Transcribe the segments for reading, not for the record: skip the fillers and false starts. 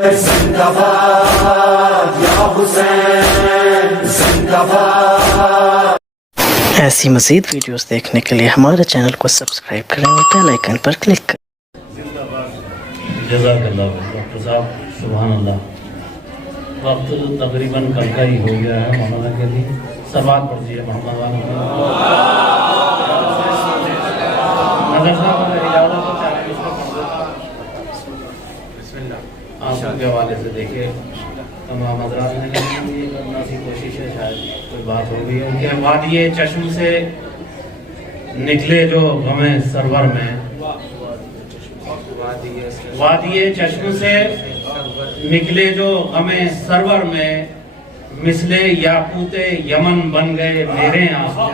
زندہ باد یا حسین، زندہ باد۔ ایسی مزید ویڈیوز دیکھنے کے لیے ہمارے چینل کو سبسکرائب کریں اور بیل آئیکن پر کلک کریں۔ جزاک اللہ ڈاکٹر صاحب، سبحان اللہ۔ وقت تقریباً کل کا ہی ہو گیا ہے مولانا کے لیے۔ سلوات پڑھیے محمد والا۔ نظر صاحب اگر اجازت ہو چاہے اس کو پڑھ دو۔ بسم اللہ۔ آنسو کے حوالے سے دیکھیے تمام حضرات نے یہ کرنا سی کوشش ہے، شاید کوئی بات ہو گئی ہے کہ وادی چشم سے نکلے جو غم سرور میں، وادی چشم سے نکلے جو غم سرور میں، مثل یاقوت یمن بن گئے میرے آنسو۔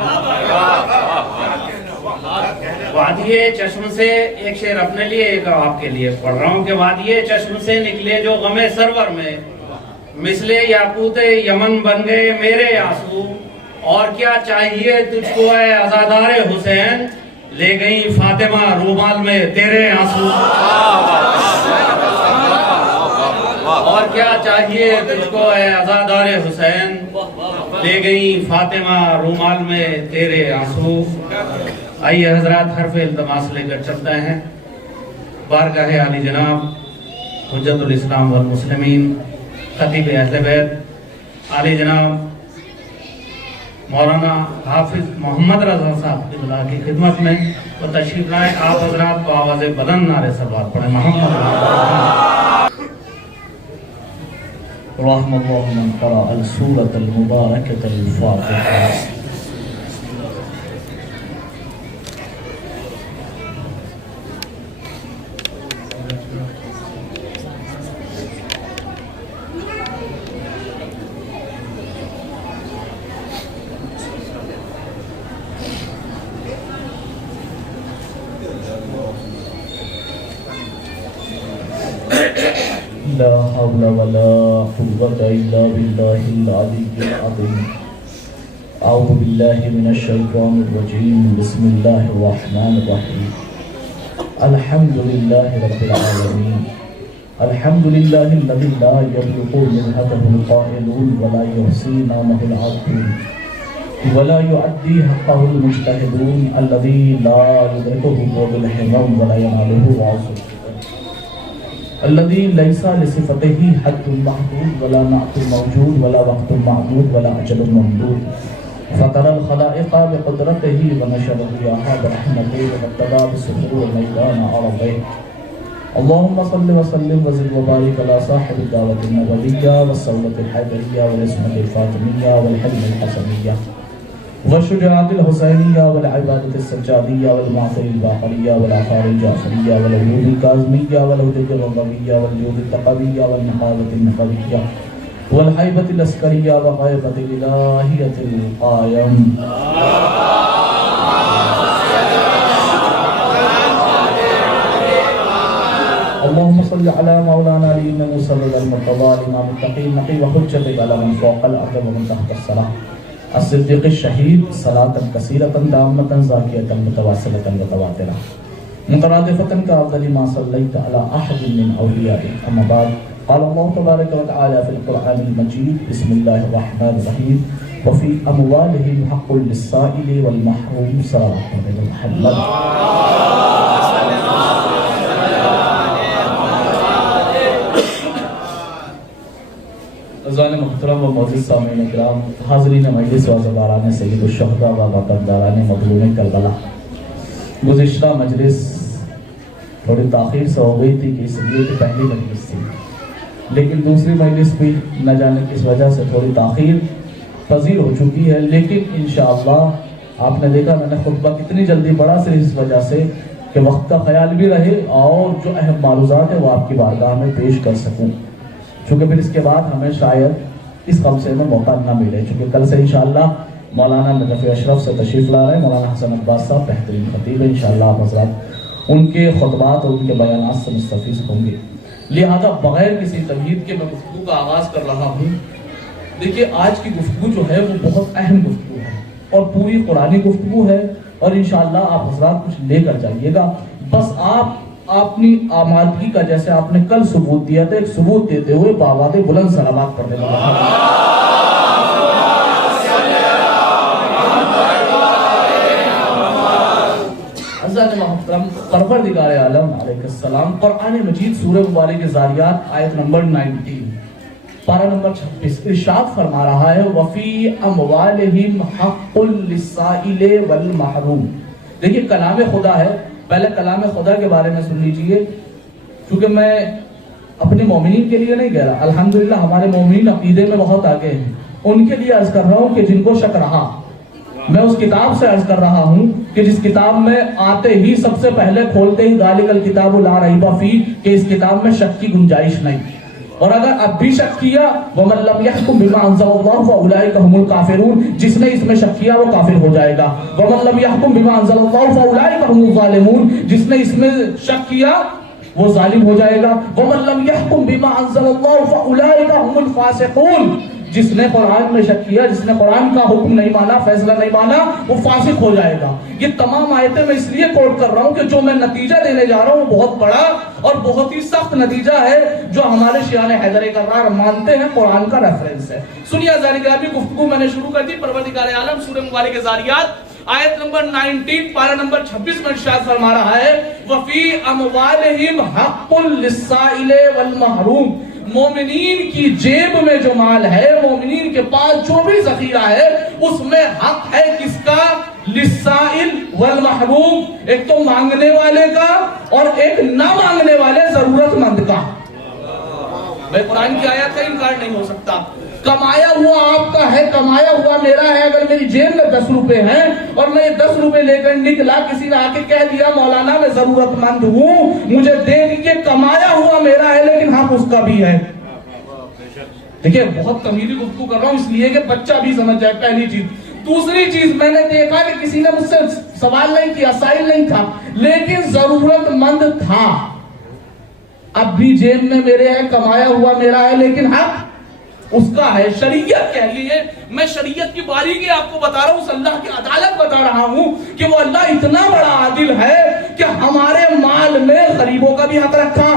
وادی چشم سے، ایک شعر اپنے لیے ایک آپ کے لیے پڑھ رہا ہوں کہ وادی چشم سے نکلے جو غم سرور میں، مثل یاقوت یمن بن گئے میرے آنسو۔ اور کیا چاہیے تجھ کو اے عزادار حسین، لے گئی فاطمہ رومال میں تیرے آنسو۔ اور کیا چاہیے تجھ کو اے عزادار حسین، لے گئی فاطمہ رومال میں تیرے آنسو۔ آئیے حضرات حرف التماس لے کر چلتے ہیں بارگاہ عالی جناب حجت الاسلام والمسلمین خطیب اہل بیت عالی جناب مولانا حافظ محمد رضا صاحب کی خدمت میں وہ تشریف لائیں۔ آپ حضرات کو آواز بلند نعرے صلوات پڑھیں۔ محمد رحم اللہ من قرأ السورة المباركة الفاتحة۔ لا حول ولا قوة إلا بالله العلي العظيم۔ أعوذ بالله من الشيطان الرجيم، بسم الله الرحمن الرحيم۔ الحمد لله رب العالمين، الحمد لله الذي لا يبلغ منهته القائلون ولا يحصي نعمه العابدون ولا يؤدي حقه المجتهدون، الذي لا يدركه بعد الحمام ولا يناله عاصف، الذي ليس لصفته حد محدود ولا نعت موجود ولا وقت معدود ولا أجل ممدود، فطر الخلائق بقدرته ونشر الرياح برحمته وابتدى بالسحور ميدان عربه۔ اللهم صل وسلم وزد وبارك على صاحب الدعوة النبوية والصولة الحيدرية والعصمة الفاطمية والحلم الحسنية والشجاعة الحسينية والعبادة السجادية والمعصر الباقرية والعقار الجعفرية والعيوب الكاظمية والهدج الرضوية والجود التقوية والنقابة النقوية والحيبة العسكرية وغيبة الإلهية القائم۔ اللهم صل على مولانا علي بن موسى المرتضى الإمام التقي النقي وحجتك على من فوق الأرض ومن تحت الثرى الصديق الشهيد صلاة كثيرة دامة زاكية متواصلة متواترة مترادفة كأفضل ما صليت على أحد من أوليائك، أما بعد، قال الله تبارك وتعالى في القرآن المجيد، بسم الله الرحمن الرحيم، وفي أموالهم حق للسائل والمحروم صلاة محمد۔ عزیزان محترم و معزز سامعین کرام، حاضرین مجلس و عزاداران سید الشہداء و وطنداران مظلوم کربلا، گزشتہ مجلس تھوڑی تاخیر سے ہو گئی تھی کہ اس لیے کہ پہلی مجلس تھی، لیکن دوسری مجلس بھی نہ جانے کس وجہ سے تھوڑی تاخیر پذیر ہو چکی ہے، لیکن انشاءاللہ آپ نے دیکھا میں نے خطبہ کتنی جلدی پڑھا صرف اس وجہ سے کہ وقت کا خیال بھی رہے اور جو اہم معروضات ہیں وہ آپ کی بارگاہ میں پیش کر سکوں، چونکہ پھر اس کے بعد ہمیں شاید اس خمسے میں موقع نہ ملے، چونکہ کل سے انشاءاللہ مولانا نجف اشرف سے تشریف لا رہے ہیں، مولانا حسن عباس صاحب بہترین خطیب ہیں، انشاءاللہ آپ حضرات ان کے خطبات اور ان کے بیانات سے مستفیض ہوں گے، لہذا بغیر کسی تمہید کے میں گفتگو کا آغاز کر رہا ہوں۔ دیکھیے آج کی گفتگو جو ہے وہ بہت اہم گفتگو ہے اور پوری قرآنی گفتگو ہے، اور انشاءاللہ آپ حضرات کچھ لے کر جائیے گا، بس آپ اپنی آمادگی کا جیسے آپ نے کل ثبوت دیا تھا، ایک ثبوت دیتے ہوئے باواد بلند صلوات پڑھنے والا محترم پروردگار عالم علیہ السلام قرآن مجید سورہ مبارک زاریات آیت نمبر 19 پارہ نمبر 26 ارشاد فرما رہا ہے وَفِي أَمْوَالِهِمْ حَقٌّ لِلسَّائِلِ وَالْمَحْرُومِ۔ دیکھیے کلام خدا ہے، پہلے کلام خدا کے بارے میں سن لیجئے، چونکہ میں اپنے مومنین کے لیے نہیں کہہ رہا، الحمدللہ ہمارے مومنین عقیدے میں بہت آگے ہیں، ان کے لیے عرض کر رہا ہوں کہ جن کو شک رہا، میں اس کتاب سے عرض کر رہا ہوں کہ جس کتاب میں آتے ہی سب سے پہلے کھولتے ہی ذالک الکتاب لا ریب فیہ کہ اس کتاب میں شک کی گنجائش نہیں، اور اگر اب بھی شک کیا وَمَن لَّمْ يَحْكُم بِمَا أَنزَلَ اللَّهُ فَأُولَٰئِكَ هُمُ الْكَافِرُونَ، جس نے اس میں شک کیا وہ کافر ہو جائے گا، وَمَن لَّمْ يَحْكُم بِمَا أَنزَلَ اللَّهُ فَأُولَٰئِكَ هُمُ الظَّالِمُونَ، جس نے اس میں شک کیا وہ ظالم ہو جائے گا، وَمَن لَّمْ يَحْكُم بِمَا أَنزَلَ اللَّهُ فَأُولَٰئِكَ هُمُ الْفَاسِقُونَ، جس نے قرآن میں شک کیا، جس نے قرآن کا حکم نہیں مانا، فیصلہ نہیں مانا، وہ فاسق ہو جائے گا۔ یہ تمام آیتیں میں اس لیے کوٹ کر رہا ہوں کہ جو میں نتیجہ دینے جا رہا ہوں وہ بہت بڑا اور بہت ہی سخت نتیجہ ہے جو ہمارے شیعان حیدر کرار مانتے ہیں، قرآن کا ریفرنس ہے۔ سنیے عزیزان گرامی، گفتگو میں نے شروع کر دی پروردگار عالم سورہ مبارک زاریات آیت نمبر 19 پارہ نمبر 26 میں ارشاد فرما رہا ہے وَفِي أَمْوَالِهِمْ حَقٌّ لِلسَّائِلِ وَالْمَحْرُومِ، مومنین کی جیب میں جو مال ہے، مومنین کے پاس جو بھی ذخیرہ ہے، اس میں حق ہے کس کا؟ للسائل والمحروم، ایک تو مانگنے والے کا اور ایک نہ مانگنے والے ضرورت مند کا۔ بھائی قرآن کی آیت کا انکار نہیں ہو سکتا۔ کمایا ہوا آپ کا ہے، کمایا ہوا میرا ہے، اگر میری جیب میں 10 روپے ہیں اور میں یہ 10 روپے لے کر نکلا، کسی نے آ کے کہہ دیا مولانا میں ضرورت مند ہوں مجھے دے دیجیے، کمایا ہوا میرا ہے لیکن حق اس کا بھی ہے۔ دیکھیں بہت تمیزی گفتگو کر رہا ہوں اس لیے کہ بچہ بھی سمجھ جائے، پہلی چیز۔ دوسری چیز میں نے دیکھا کہ کسی نے مجھ سے سوال نہیں کیا، سائل نہیں تھا، لیکن ضرورت مند تھا، اب بھی جیب میں میرے ہے، کمایا ہوا میرا ہے لیکن حق اس کا ہے۔ شریعت کہہ لیے، میں شریعت کی باریکی آپ کو بتا رہا ہوں، اس اللہ کی عدالت بتا رہا ہوں کہ وہ اللہ اتنا بڑا عادل ہے کہ ہمارے مال میں غریبوں کا بھی حق رکھا،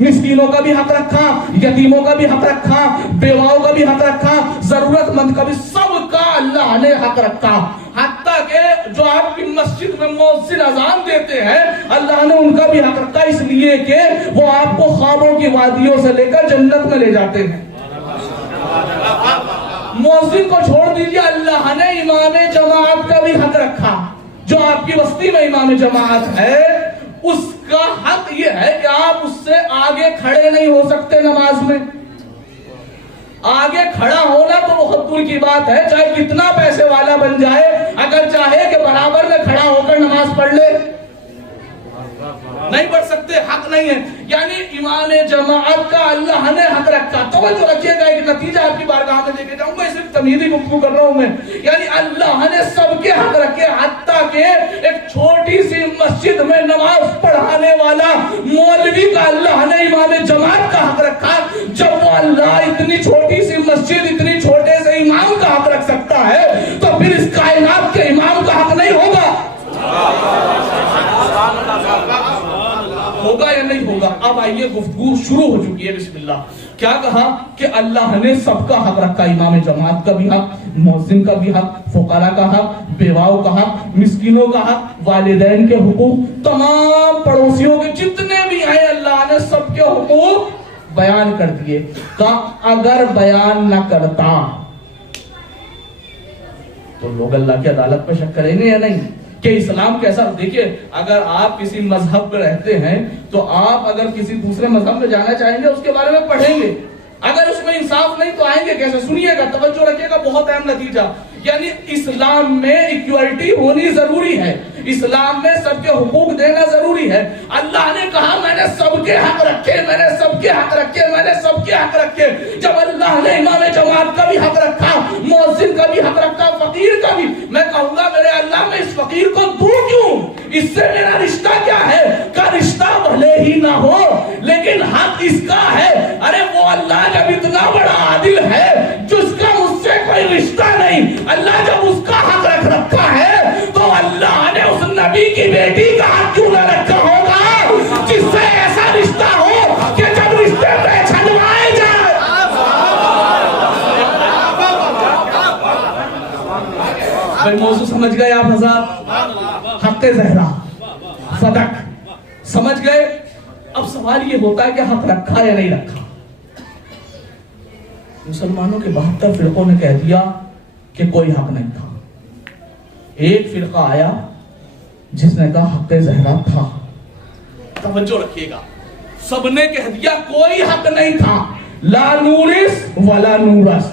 مسکینوں کا بھی حق رکھا، یتیموں کا بھی حق رکھا، بیواؤں کا بھی حق رکھا، ضرورت مند کا بھی، سب کا اللہ نے حق رکھا۔ حتیٰ کہ جو آپ کی مسجد میں مؤذن اذان دیتے ہیں اللہ نے ان کا بھی حق رکھا، اس لیے کہ وہ آپ کو خوابوں کی وادیوں سے لے کر جنت میں لے جاتے ہیں۔ مؤذن کو چھوڑ دیجئے، اللہ نے امام جماعت کا بھی حق رکھا، جو آپ کی بستی میں امام جماعت ہے اس کا حق یہ ہے کہ آپ اس سے آگے کھڑے نہیں ہو سکتے نماز میں۔ آگے کھڑا ہونا تو بہت دور کی بات ہے، چاہے کتنا پیسے والا بن جائے، اگر چاہے کہ برابر میں کھڑا ہو کر نماز پڑھ لے نہیں پڑھ سکتے، حق نہیں ہے۔ یعنی امام جماعت کا اللہ نے حق رکھا۔ توجہ رکھیے گا، ایک نتیجہ آپ کی بارگاہ میں لے کے جاؤں گا، صرف تمیزی گفتگو کر رہا ہوں میں۔ یعنی اللہ نے سب کے حق رکھے، حتیٰ کہ ایک چھوٹی سی مسجد میں نماز پڑھانے والا مولوی کا اللہ نے امام جماعت کا حق رکھا۔ جب وہ اللہ اتنی چھوٹی سی مسجد، اتنی چھوٹے سے امام کا حق رکھ سکتا ہے تو پھر اس کائنات کے امام کا حق نہیں ہوگا؟ ہوگا یا نہیں ہوگا؟ اب آئیے گفتگو شروع ہو چکی ہے، بسم اللہ۔ کیا کہا کہ اللہ نے سب کا حق رکھا، امام جماعت کا بھی حق، مؤذن کا بھی حق، فقراء کا حق، بیواؤں کا حق، مسکینوں کا حق، والدین کے حقوق، تمام پڑوسیوں کے جتنے بھی ہیں اللہ نے سب کے حقوق بیان کر دیے۔ کہ اگر بیان نہ کرتا تو لوگ اللہ کی عدالت پہ شک کریں گے یا نہیں کہ اسلام کیسا؟ دیکھیے اگر آپ کسی مذہب پہ رہتے ہیں تو آپ اگر کسی دوسرے مذہب میں جانا چاہیں گے اس کے بارے میں پڑھیں گے، اگر اس میں انصاف نہیں تو آئیں گے کیسے؟ سنیے گا، توجہ رکھیے گا، بہت اہم نتیجہ۔ یعنی اسلام میں ایکوالٹی ہونی ضروری ہے، اسلام میں سب کے حقوق دینا ضروری ہے۔ اللہ نے کہا میں نے سب کے حق رکھے، میں نے سب کے حق رکھے، میں نے سب کے حق رکھے۔ جب اللہ نے امام جماعت کا بھی حق رکھا، مؤذن کا بھی حق رکھا، فقیر کا بھی، میں کہوں گا میرے اللہ میں اس فقیر کو دوں کیوں؟ اس سے میرا رشتہ کیا ہے؟ کا رشتہ بھلے ہی نہ ہو لیکن حق اس کا ہے۔ ارے وہ اللہ جب اتنا بڑا عادل ہے جس کا مجھ سے کوئی رشتہ نہیں، اللہ جب اس کا حق رکھا ہے تو اللہ نے اس نبی کی بیٹی کا حق کیوں نہ رکھا ہوگا جس سے بھائی موضوع سمجھ گئے آپ حضرات؟ حق زہرا صدق سمجھ گئے؟ اب سوال یہ ہوتا ہے کہ حق رکھا یا نہیں رکھا؟ مسلمانوں کے 72 فرقوں نے کہہ دیا کہ کوئی حق نہیں تھا. ایک فرقہ آیا جس نے کہا حق زہرا تھا. توجہ رکھیے گا, سب نے کہہ دیا کوئی حق نہیں تھا. لا نورث ولا نورث,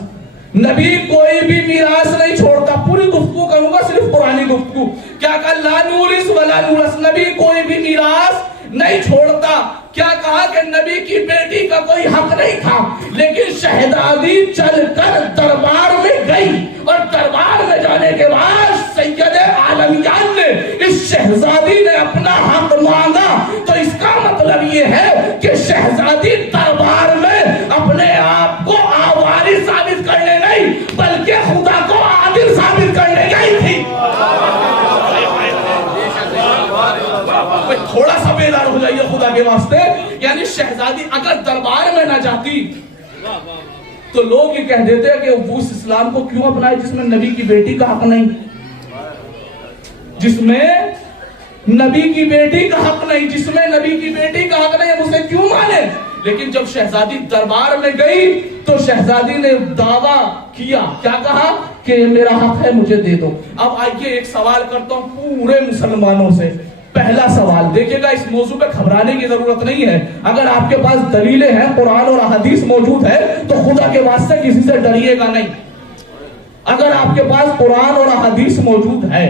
نبی کوئی بھی میراث نہیں چھوڑتا. پوری گفتگو کروں گا صرف قرآنی گفتگو. کیا کہا؟ لا نورث ولا نورث, نبی کوئی بھی میراث نہیں چھوڑتا. کیا کہا کہ نبی کی بیٹی کا کوئی حق نہیں تھا, لیکن شہزادی چل کر دربار میں گئی, اور دربار میں جانے کے بعد سید عالمیان نے اس شہزادی نے اپنا حق مانگا. تو اس کا مطلب یہ ہے کہ شہزادی دربار میں اپنے آپ کو آواری ثابت کرنے نہیں بلکہ خدا کو عادل ثابت کرنے گئی تھی. تھوڑا سا بیدار ہو جائیے خدا کے واسطے. یعنی شہزادی اگر دربار میں نہ جاتی تو لوگ یہ کہہ دیتے کہ وہ اس اسلام کو کیوں اپنائے جس میں نبی کی بیٹی کا حق نہیں, جس میں نبی کی بیٹی کا حق نہیں, جس میں نبی کی بیٹی کا حق نہیں, ہم اسے کیوں مانے. لیکن جب شہزادی دربار میں گئی تو شہزادی نے دعویٰ کیا, کیا کہا کہ میرا حق ہے مجھے دے دو. اب آئیے ایک سوال کرتا ہوں پورے مسلمانوں سے. پہلا سوال دیکھیں گا, اس موضوع پہ گھبرانے کی ضرورت نہیں ہے. اگر آپ کے پاس دلیلیں ہیں, قرآن اور احادیث موجود ہے, تو خدا کے واسطے کسی سے ڈریے گا نہیں. اگر آپ کے پاس قرآن اور احادیث موجود ہے,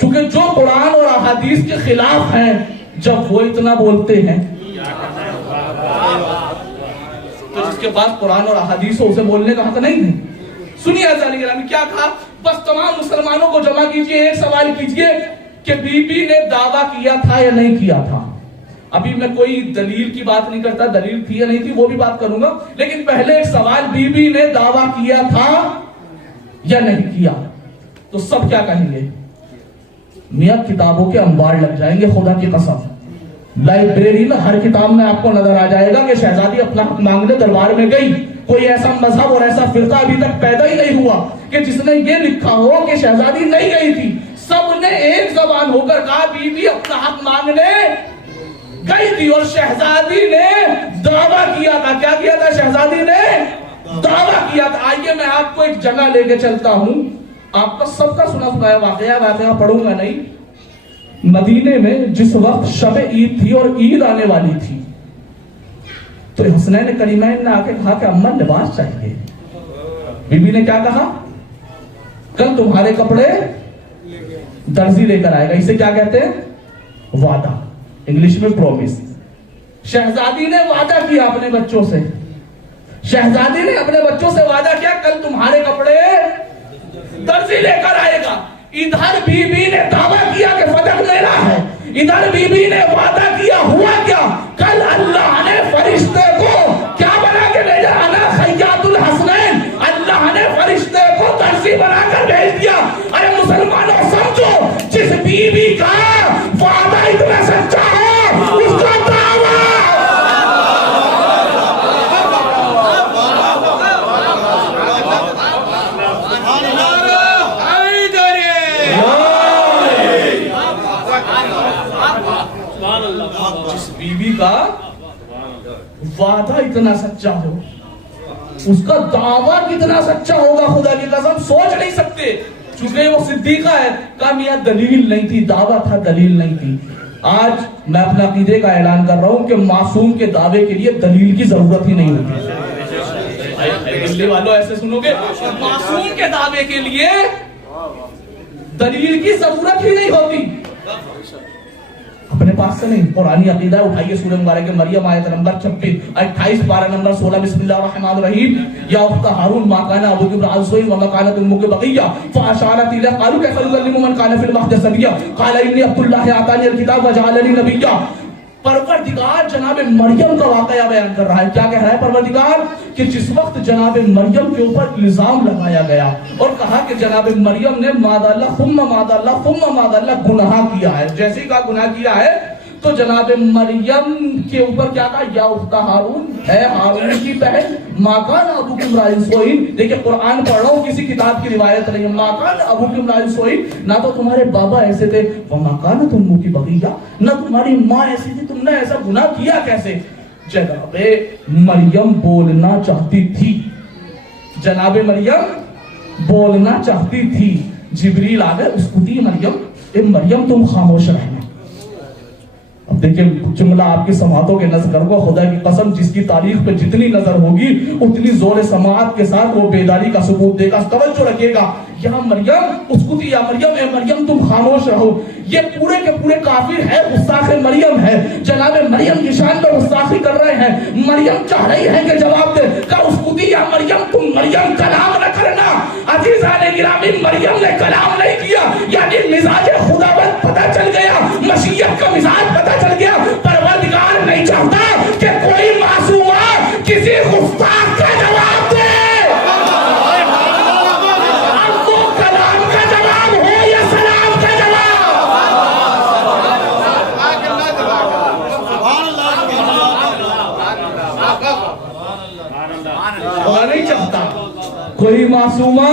چونکہ جو قرآن اور احادیث کے خلاف ہیں, جب وہ اتنا بولتے ہیں تو جس کے پاس قرآن اور احادیث ہو اسے بولنے کا حق نہیں ہے. سنیے عزیزان گرامی, کیا کہا؟ بس تمام مسلمانوں کو جمع کیجئے, ایک سوال کیجئے کہ بی بی نے دعویٰ کیا تھا یا نہیں کیا تھا. ابھی میں کوئی دلیل کی بات نہیں کرتا, دلیل تھی یا نہیں تھی وہ بھی بات کروں گا, لیکن پہلے ایک سوال, بی بی نے دعویٰ کیا تھا یا نہیں کیا؟ تو سب کیا کہیں گے؟ میاں کتابوں کے انبار لگ جائیں گے, خدا کی قسم. لائبریری میں ہر کتاب میں آپ کو نظر آ جائے گا کہ شہزادی اپنا حق مانگنے دربار میں گئی. کوئی ایسا مذہب اور ایسا فرقہ ابھی تک پیدا ہی نہیں ہوا کہ جس نے یہ لکھا ہو کہ شہزادی نہیں گئی تھی. سب نے ایک زبان ہو کر کہا بی بی اپنا حق مانگنے گئی تھی, اور شہزادی نے دعویٰ کیا تھا. کیا کیا تھا؟ شہزادی نے دعویٰ کیا تھا. آئیے میں آپ کو ایک جگہ لے کے چلتا ہوں. آپ کا سب کا سنا سنایا واقعہ پڑھوں گا نہیں. مدینے میں جس وقت شب عید تھی اور عید آنے والی تھی, تو حسنین کریمین نے آ کے کہا کہ اماں لباس چاہیے. بی بی نے کیا کہا؟ کل تمہارے کپڑے درزی لے کر آئے گا. اسے کیا کہتے ہیں؟ وعدہ, انگلش میں پرومس. شہزادی نے وعدہ کیا اپنے بچوں سے, شہزادی نے اپنے بچوں سے وعدہ کیا کل تمہارے کپڑے درزی لے کر آئے گا. ادھر بی بی نے دعویٰ کیا کہ فتح میرا ہے, ادھر بی بی نے وعدہ کیا. ہوا کیا؟ کل اللہ نے فرشتے کو کیا بنا کے بھیجا؟ انا خیاط الحسنین, اللہ نے فرشتے کو درزی بنا کر بھیج دیا. ارے مسلمانوں سمجھو, جس بی بی کا وعدہ اتنا سچا ہو اس کا دعویٰ کا وعدہ اتنا سچا ہو, اس کا دعویٰ کتنا سچا ہوگا خدا کی قسم سوچ نہیں سکتے. چونکہ وہ صدیقہ ہے, کہا میاں دلیل نہیں تھی, دعویٰ تھا دلیل نہیں تھی. آج میں اپنا عقیدے کا اعلان کر رہا ہوں کہ معصوم کے دعوے کے لیے دلیل کی ضرورت ہی نہیں ہوتی. دلی والوں ایسے سنو گے, معصوم کے دعوے کے لیے دلیل کی ضرورت ہی نہیں ہوتی. اپنے پاس سے نہیں, قرآنی عقیدہ اٹھائیے سورہ مبارک مریم آیت نمبر 26 28 پارہ نمبر 16. بسم اللہ الرحمن الرحیم. یا اخت ہارون ما کان ابوک امرأ سوء وما كانت امک بغیہ فاشارت الیہ قالوا کیف نکلم من کان فی المہد صبیا قال انی عبد اللہ آتانی الکتاب وجعلنی نبیا. پروردگار جناب مریم کا واقعہ بیان کر رہا ہے. کیا کہہ رہا ہے پروردگار؟ کہ جس وقت جناب مریم کے اوپر الزام لگایا گیا اور کہا کہ جناب مریم نے ماذ اللہ ثم ماذ اللہ ثم ماذ اللہ گناہ کیا ہے, جیسے ہی کہا گناہ کیا ہے, تو جناب مریم کے اوپر کیا کہا؟ یا اخت ہارون، اے ہارون کی بہن، ما کان ابوکم امرأ سوء. دیکھیں قرآن پڑھ رہا ہوں، کسی کتاب کی روایت نہیں ہے. ما کان ابوکم امرأ سوء، نہ تو تمہارے بابا ایسے تھے، وما کانت امک بغیہ، نہ تمہاری ماں ایسی تھی، تم نے ایسا گناہ کیا کیسے؟ جناب مریم بولنا چاہتی تھی، جناب مریم بولنا چاہتی تھی. جبریل آ گئے، اس کو دی مریم، اے مریم تم خاموش رہنا. اب دیکھیں جملہ آپ کی سماعتوں کے نظر کو، خدا کی قسم جس کی تاریخ پہ جتنی نظر ہوگی اتنی زور سماعت کے ساتھ وہ بیداری کا ثبوت دے گا. توجہ رکھیے گا. یا مریم، اس کو دی یا مریم، اے مریم تم خاموش رہو. یہ پورے کے پورے کافر ہے، گستاخ مریم ہے. جناب مریم کی شان پر گستاخی کر رہے ہیں. مریم چاہ رہی ہے کہ جواب دے. کہ اس کو دی یا مریم تم مریم کلام نہ کرنا. عزیزان گرامی مریم نے کلام نہیں کیا، یعنی مزاج خداوند پتہ چل گیا، مشیت کا مزاج پتہ چل گیا. پروردگار نہیں چاہتا کہ کوئی معصومہ کسی گستاخ کا جواب دے. اب وہ کلام کا جواب ہو یا سلام کا جواب، اور نہیں چاہتا کوئی معصومہ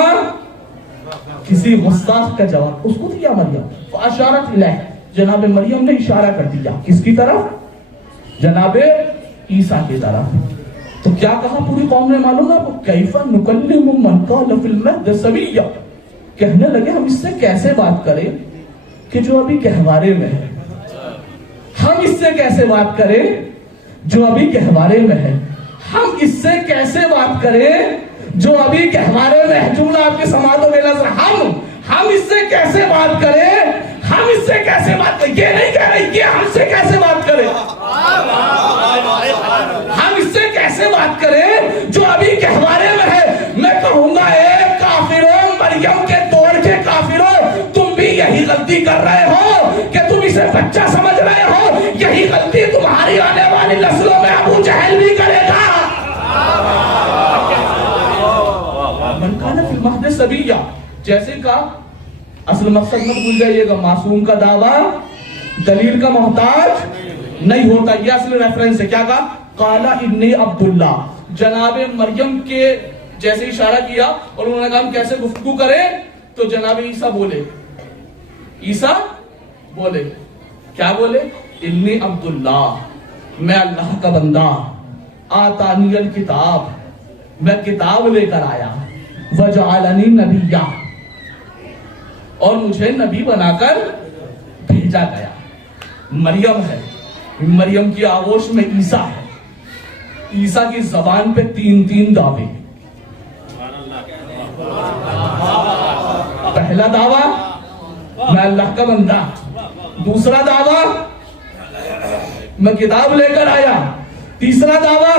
کسی گستاخ کا جواب. اس کو دیا مریم، فاشارت الیہ، جناب مریم نے اشارہ کر دیا. کس کی طرف؟ جناب عیسیٰ کی طرف. تو کیا کہا پوری قوم نے معلوم ہے آپ کو؟ کیف نکلم من کان فی المہد صبیا. کہنے لگے ہم اس سے کیسے بات کریں کہ جو ابھی گہوارے میں ہے. ہم اس سے کیسے بات کریں جو ابھی گہوارے میں ہے. ہم اس سے کیسے بات کریں جو ابھی گہوارے میں ہے. جملہ آپ کے سماعتوں میں نظر. ہم اس سے کیسے بات کریں، ہم اس سے کیسے بات کریں. یہ نہیں کہہ رہے یہ ہم سے کیسے بات کریں. ہم اس سے کیسے بات کریں جو ابھی گہوارے میں ہے. میں کہوں گا اے کافروں، مریم کے توڑ کے کافروں، تم بھی یہی غلطی کر رہے ہو کہ تم اسے بچہ سمجھ رہے ہو. یہی غلطی تمہاری آنے والی نسلوں میں ابو جہل بھی کرے گا. من کان فی المہد صبیا، جیسے کہا اصل مقصد مت بھول جائیے گا، معصوم کا دعویٰ دلیل کا محتاج نہیں ہوتا. یہ اصل ریفرنس ہے. کیا کہا؟ قال انی عبداللہ. جناب مریم کے جیسے اشارہ کیا اور انہوں نے کہا ہم کیسے گفتگو کریں، تو جناب عیسیٰ بولے. عیسیٰ بولے کیا بولے؟ انی عبداللہ، میں اللہ کا بندہ. آتانی الکتاب، میں کتاب لے کر آیا. وجعلنی نبیہ، اور مجھے نبی بنا کر بھیجا گیا. مریم ہے، مریم کی آغوش میں عیسیٰ ہے. عیسیٰ کی زبان پہ تین دعوے. پہلا دعویٰ میں اللہ کا بندہ. دوسرا دعویٰ میں کتاب لے کر آیا. تیسرا دعویٰ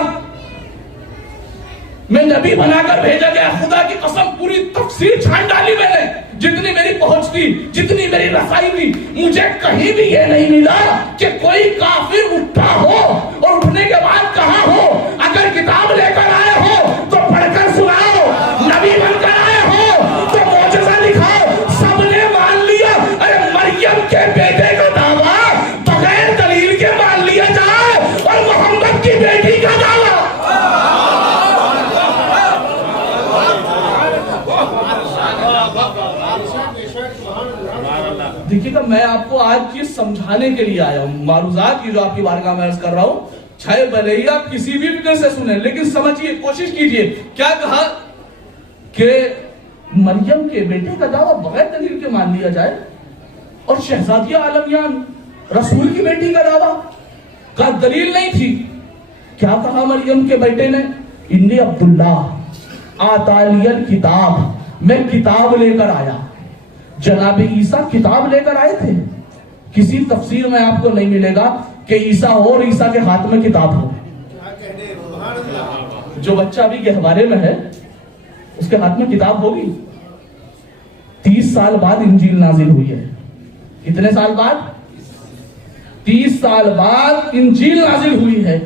میں نبی بنا کر بھیجا گیا. خدا کی قسم پوری تفسیر چھان ڈالی میں نے، جتنی میری پہنچ تھی، جتنی میری رسائی تھی. مجھے کہیں بھی یہ نہیں ملا کہ کوئی کافر اٹھا ہو اور اٹھنے کے بعد کہا ہو اگر کتاب لے کر آئے ہو تو پڑھ کر سناؤ، نبی بن کر آئے ہو تو معجزہ دکھاؤ. سب نے مان لیا. ارے مریم کے بیٹے کا دعویٰ بغیر دلیل کے مان لیا جائے اور محمد کی بیٹی کا دعویٰ. دیکھیے گا میں آپ کو آج چیز سمجھانے کے لیے آیا ہوں. معروضات کی جو آپ کی بارگاہ میں عرض کر رہا ہوں، چاہے بھلے ہی آپ کسی بھی فکر سے سنیں لیکن سمجھیے، کوشش کیجئے. کیا کہا کہ مریم کے بیٹے کا دعویٰ بغیر دلیل کے مان لیا جائے، اور شہزادیہ عالمیان رسول کی بیٹی کا دعویٰ کا دلیل نہیں تھی. کیا کہا مریم کے بیٹے نے؟ انی عبداللہ آتانی الکتاب، میں کتاب لے کر آیا. جناب عیسیٰ کتاب لے کر آئے تھے. کسی تفسیر میں آپ کو نہیں ملے گا کہ عیسیٰ ہو اور عیسیٰ کے ہاتھ میں کتاب ہو. جو بچہ ابھی گہوارے میں ہے اس کے ہاتھ میں کتاب ہوگی. 30 سال بعد انجیل نازل ہوئی ہے. کتنے سال بعد؟ 30 سال بعد انجیل نازل ہوئی ہے.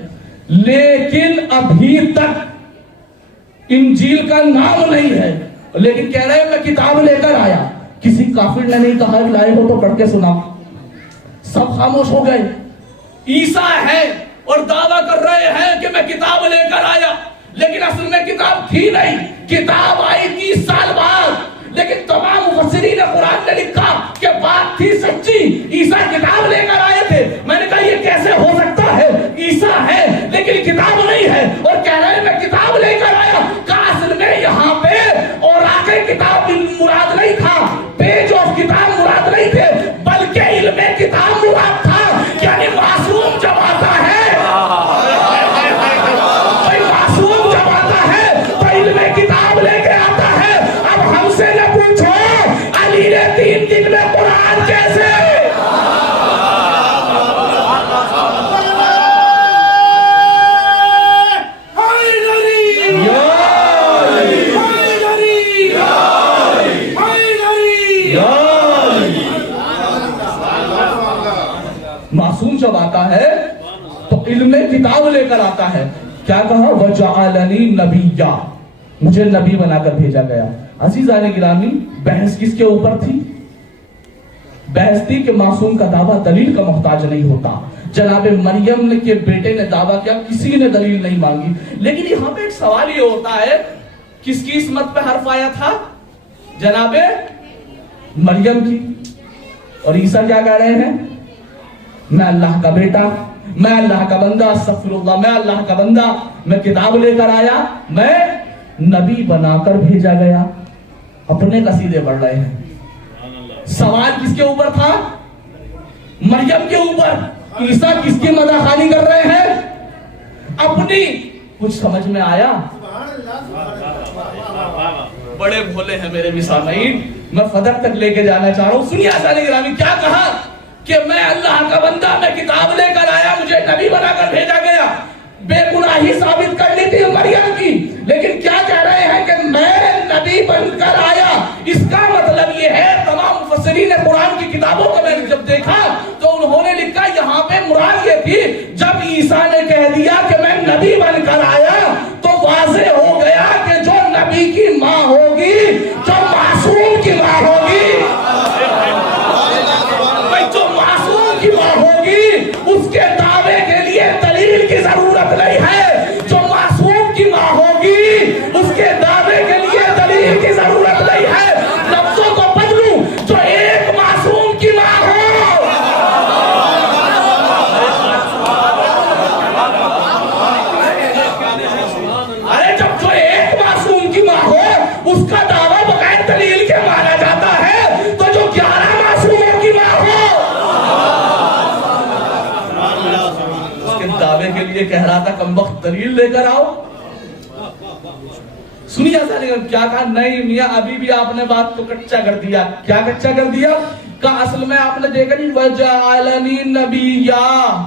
لیکن ابھی تک انجیل کا نام نہیں ہے. لیکن کہہ رہے ہیں میں کتاب لے کر آیا. کسی کافر نے نہیں کہا لائے ہو تو پڑھ کے سنا. سب خاموش ہو گئے. عیسیٰ ہے اور دعویٰ کر رہے ہیں کہ میں کتاب لے کر آیا، لیکن اصل میں کتاب تھی نہیں، کتاب آئی 30 سال بعد۔ لیکن تمام مفسرین قرآن نے لکھا کہ بات تھی سچی، عیسیٰ کتاب لے کر آئے تھے۔ میں نے کہا یہ کیسے ہو سکتا ہے، عیسیٰ ہے لیکن کتاب نہیں ہے، اور کہہ رہے ہیں میں کتاب لے کر آیا۔ کہا اصل میں یہاں پہ اور آگے کتاب مراد نہیں تھا، پیج آف کتاب مراد نہیں تھے، بلکہ علم کتاب مراد تھا۔ یعنی معصوم جب آتا ہے، معصوم جب آتا ہے تو علم کتاب لے کے آتا ہے۔ اب ہم سے نہ پوچھو علی نے 3 دن میں قرآن کیسے، معصوم جب آتا ہے تو علم کتاب لے کر آتا ہے۔ کیا کہا؟ وَجَعَلَنِي نَبِيًّا، مجھے نبی بنا کر بھیجا گیا۔ عزیزان گرامی، بحث کس کے اوپر تھی؟ بحث تھی کہ معصوم کا دعویٰ دلیل کا محتاج نہیں ہوتا۔ جناب مریم کے بیٹے نے دعویٰ کیا، کسی نے دلیل نہیں مانگی۔ لیکن یہاں پہ ایک سوال یہ ہوتا ہے، کس کی عصمت پہ حرف آیا تھا؟ جناب مریم کی۔ اور عیسیٰ کیا کہہ رہے ہیں؟ میں اللہ کا بیٹا، میں اللہ کا بندہ، استغفر اللہ، میں اللہ کا بندہ، میں کتاب لے کر آیا، میں نبی بنا کر بھیجا گیا۔ اپنے قصیدے پڑھ رہے ہیں۔ سوال کس کے اوپر تھا؟ مریم کے اوپر۔ عیسیٰ کس کی مدح خوانی کر رہے ہیں؟ اپنی۔ کچھ سمجھ میں آیا؟ بڑے بھولے ہیں میرے بھی سامعین، میں فدق تک لے کے جانا چاہ رہا ہوں۔ سنیے عزیزان گرامی، کیا کہا کہ میں اللہ کا بندہ، میں کتاب لے کر آیا، مجھے نبی بنا کر بھیجا گیا۔ بے گناہی ثابت کرنی تھی مریم کی، لیکن کیا کہہ رہے ہیں کہ میں نبی بن کر آیا۔ اس کا مطلب یہ ہے، تمام مفسرین قرآن کی کتابوں کو میں نے جب دیکھا تو انہوں نے لکھا یہاں پہ مراد یہ تھی، جب عیسیٰ نے کہہ دیا کہ میں نبی بن کر آیا تو واضح ہو گیا کہ جو نبی کی ماں ہوگی، جو معصوم کی ماں ہوگی، اس کے دعوے کے لیے دلیل کی ضرورت نہیں ہے۔ جو معصوم کی ماں ہوگی اس کے دعوے کے لیے دلیل کی ضرورت نہیں ہے۔ لفظوں کو بدلوں، جو ایک معصوم کی ماں ہو، ارے جب جو ایک معصوم کی ماں ہو اس کا دعویٰ بغیر دلیل کے مانا جاتا ہے، تو جو 11 معصوموں کی ماں ہو دعوے کے لیے کہہ رہا تھا کم وقت دلیل لے کر آؤ۔ سنیے کیا کہا؟ نہیں میاں، ابھی بھی آپ نے بات کو کچا کر دیا۔ کیا کچا کر دیا؟ کہا اصل میں آپ نے دیکھا نہیں، وَجَعَلَنِي نَبِيًّا،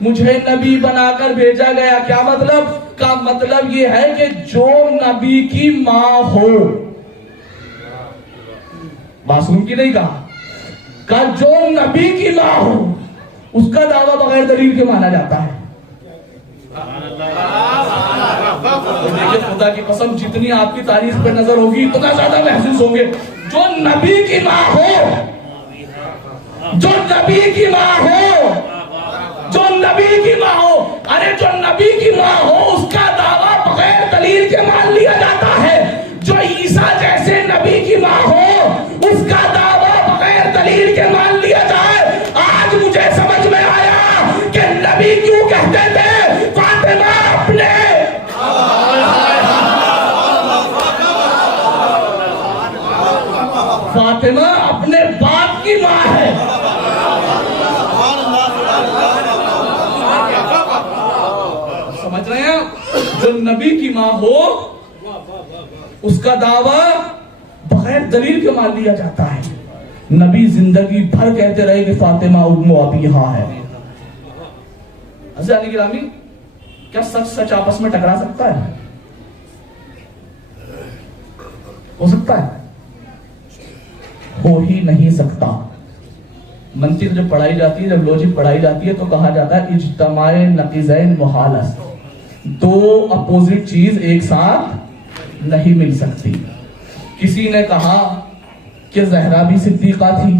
مجھے نبی بنا کر بھیجا گیا۔ کیا مطلب؟ کا مطلب یہ ہے کہ جو نبی کی ماں ہو، معصوم کی نہیں کہا، کہ جو نبی کی ماں ہو اس کا دعویٰ بغیر دلیل کے مانا جاتا ہے۔ دیکھیں خدا کی قسم، جتنی آپ کی تعریف پہ نظر ہوگی اتنا زیادہ محسوس ہوں گے۔ جو نبی کی ماں ہو، جو نبی کی ماں ہو، جو نبی کی ماں ہو، ارے جو نبی کی ماں ہو اس کا دعویٰ بغیر دلیل کے مان لیا جاتا ہے۔ جو عیسیٰ جیسے نبی کی ماں ہو اس کا دعویٰ بغیر دلیل کے مان لیا جائے۔ آج مجھے سمجھ میں آیا کہ نبی کیوں کہتے تھے فاطمہ اپنے فاطمہ اپنے باپ کی ماں ہے۔ سمجھ رہے ہیں؟ جو نبی کی ماں ہو اس کا دعویٰ بغیر دلیل کے مان لیا جاتا ہے۔ نبی زندگی بھر کہتے رہے کہ فاطمہ ام ابیہا ہے۔ عزیزان گرامی، کیا سچ سچ آپس میں ٹکرا سکتا ہے؟ ہو سکتا ہے؟ ہو ہی نہیں سکتا۔ منطق جب پڑھائی جاتی ہے، جب لوجک پڑھائی جاتی ہے تو کہا جاتا ہے اجتماع نقیضین محال است، دو اپوزٹ چیز ایک ساتھ نہیں مل سکتی۔ کسی نے کہا کہ زہرا بھی صدیقہ تھی،